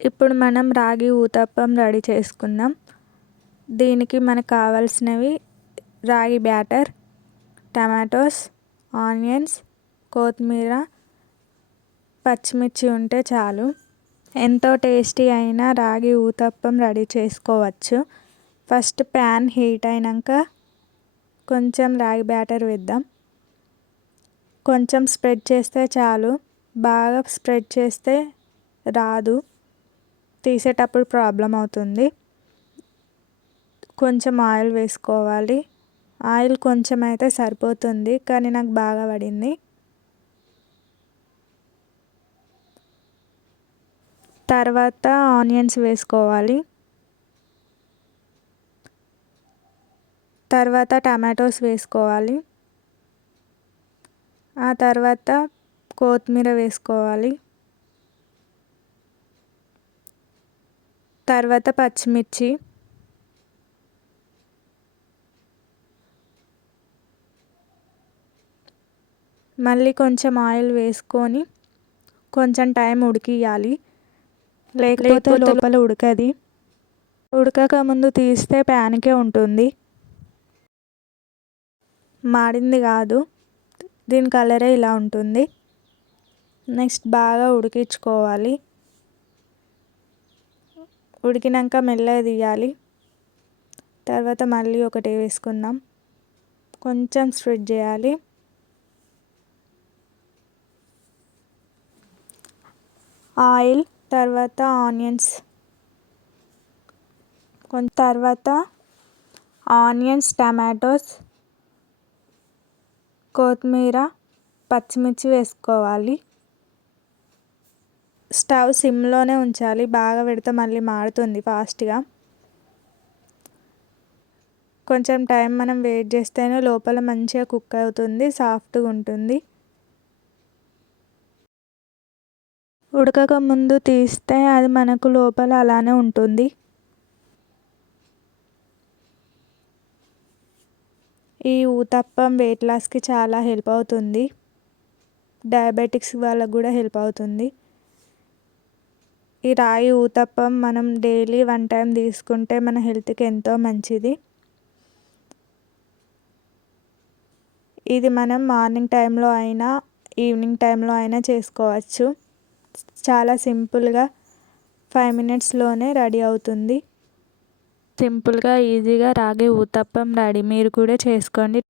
ఇప్పుడు మనం రాగి ఊతప్పం రెడీ చేసుకుందాం. దీనికి మనకు కావాల్సినవి రాగి బ్యాటర్, టమాటోస్, ఆనియన్స్, కొత్తిమీర, పచ్చిమిర్చి ఉంటే చాలు. ఎంతో టేస్టీ అయిన రాగి ఊతప్పం రెడీ చేసుకోవచ్చు. ఫస్ట్ ప్యాన్ హీట్ అయినాక కొంచెం రాగి బ్యాటర్ వేద్దాం. కొంచెం స్ప్రెడ్ చేస్తే చాలు, బాగా స్ప్రెడ్ చేస్తే రాదు, తీసేటప్పుడు ప్రాబ్లం అవుతుంది. కొంచెం ఆయిల్ వేసుకోవాలి. ఆయిల్ కొంచెం అయితే సరిపోతుంది, కానీ నాకు బాగా పడింది. తర్వాత ఆనియన్స్ వేసుకోవాలి. తర్వాత టమాటోస్ వేసుకోవాలి. ఆ తర్వాత కొత్తిమీర వేసుకోవాలి. తర్వాత పచ్చిమిర్చి, మళ్ళీ కొంచెం ఆయిల్ వేసుకొని కొంచెం టైం ఉడికియాలి, లేకపోతే లోపల ఉడకది. ఉడకక ముందు తీస్తే ప్యాన్కే ఉంటుంది, మాడింది కాదు. దీని కలరే ఇలా ఉంటుంది. నెక్స్ట్ బాగా ఉడికించుకోవాలి. ఉడికినాక మెల్లగా తీయాలి. తర్వాత మళ్ళీ ఒకటి వేసుకుందాం. కొంచెం స్ప్రెడ్ చేయాలి. ఆయిల్, తర్వాత ఆనియన్స్, తర్వాత ఆనియన్స్, టమాటోస్, కొత్తిమీర, పచ్చిమిర్చి వేసుకోవాలి. స్టవ్ సిమ్లోనే ఉంచాలి, బాగా పెడితే మళ్ళీ మాడుతుంది ఫాస్ట్గా. కొంచెం టైం మనం వెయిట్ చేస్తేనే లోపల మంచిగా కుక్ అవుతుంది, సాఫ్ట్గా ఉంటుంది. ఉడకక ముందు తీస్తే అది మనకు లోపల అలానే ఉంటుంది. ఈ ఊతప్పం వెయిట్ లాస్కి చాలా హెల్ప్ అవుతుంది. డయాబెటిక్స్ వాళ్ళకు కూడా హెల్ప్ అవుతుంది. ఈ రాగి ఊతప్పం మనం డైలీ 1 టైం తీసుకుంటే మన హెల్త్కి ఎంతో మంచిది. ఇది మనం మార్నింగ్ టైంలో అయినా ఈవినింగ్ టైంలో అయినా చేసుకోవచ్చు. చాలా సింపుల్గా 5 మినిట్స్లోనే రెడీ అవుతుంది. సింపుల్గా ఈజీగా రాగి ఊతప్పం రెడీ. మీరు కూడా చేసుకోండి.